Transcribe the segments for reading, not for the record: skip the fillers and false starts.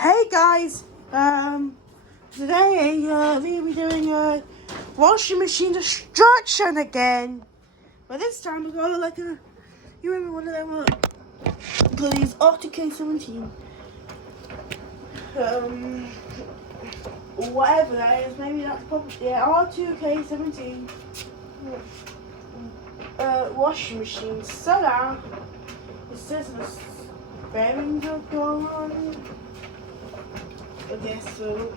Hey guys, today we'll be doing a washing machine destruction again. But this time we got like a, you remember one of them these R2K17, whatever that is, maybe that's probably, yeah, R2K17 washing machine. So now, it says the bearings are gone. I guess so.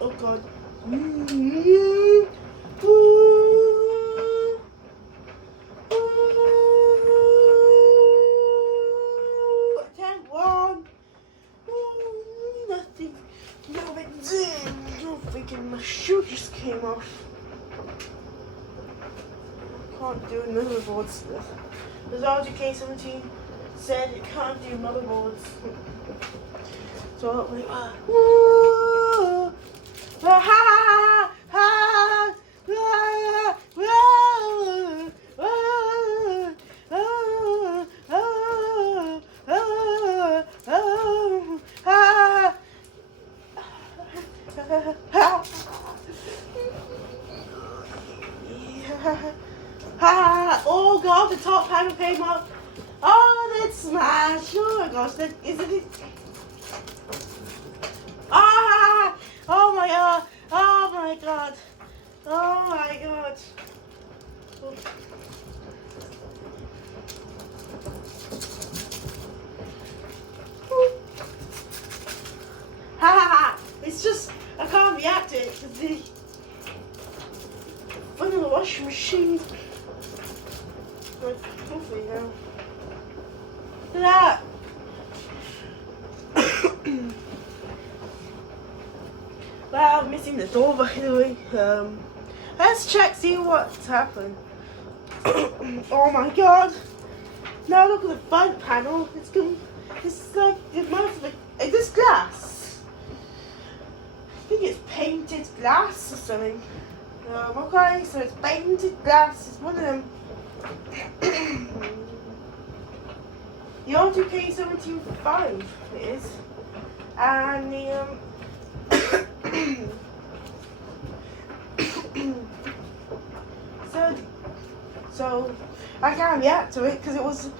Oh god. Attempt one. Nothing. No big deal. Oh, freaking my shoe just came off. Can't do motherboards. There's RJ17 said it can't do motherboards. So I'm like, oh god, the top panel came off. Oh, that's smashed. Oh my gosh, that isn't it. Ah! Oh my god. Oh my god. Oh my god. Oh. Ha ha ha! It's just, I can't react to it because the front of the washing machine. Like, hopefully now. Look at that! Well, I'm missing the door by the way. Let's check, see what's happened. Oh my god! Now look at the front panel. It's like it must be. Is this glass? I think it's painted glass or something. Okay, so it's painted glass. It's one of them. The R2K17 is, and the so I can't react to it because it was.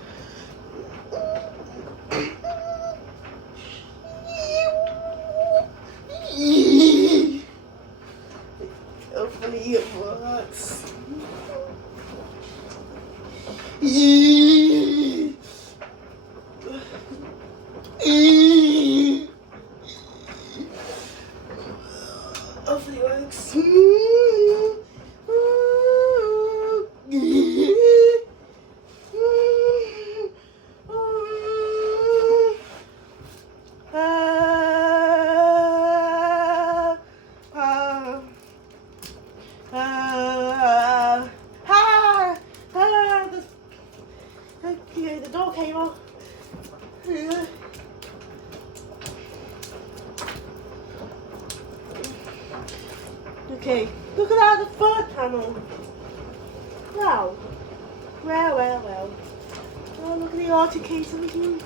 Hopefully it works. Hopefully it works. The door came off. Okay, look at that, the third panel. Wow. Well. Oh, look at the R2K17.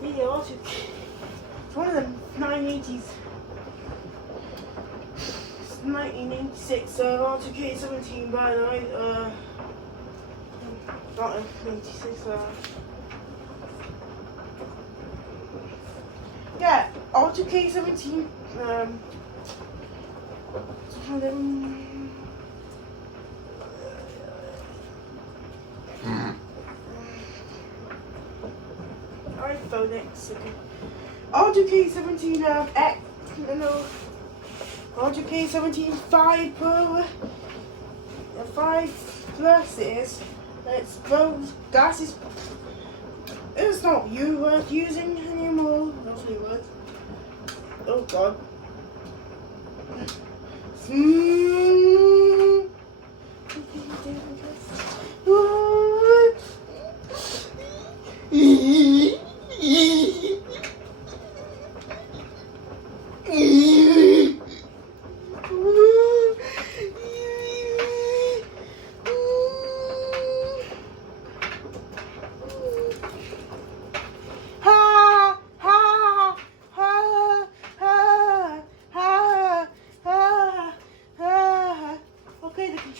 The R2K. It's one of the 980s. 1986, R2K17 by the way, not 86, yeah, R2K17, iPhone X, okay. R2K17, X, no. R2K17 5 Pro, 5 Plus is, it's both, that is, it's not worth using anymore, hopefully worth. Oh god.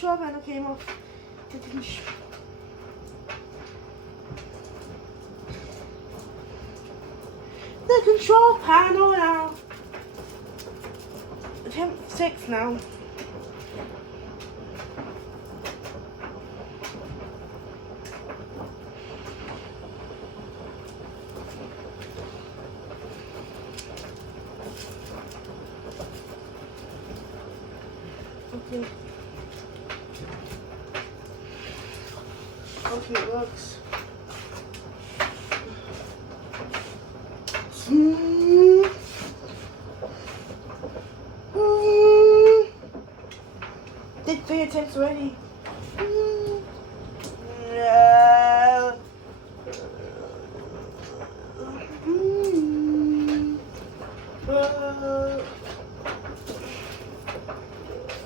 control panel came off. The control panel now. Attempt 6 now. Okay. Okay, it works. Did 3 attempts already.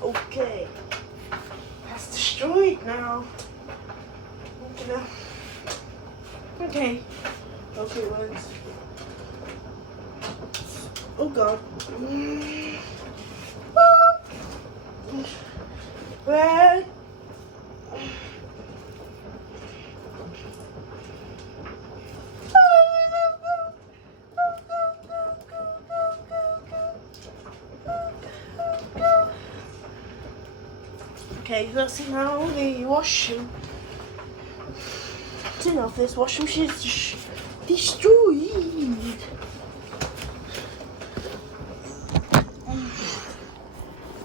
Okay. That's destroyed now. Okay. Okay, once. Oh god. Where? Okay, let's see now the washing. You know, if this washing machine is destroyed.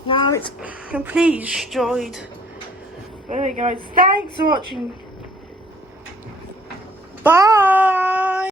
Now it's completely destroyed. Anyway guys, thanks for watching. Bye!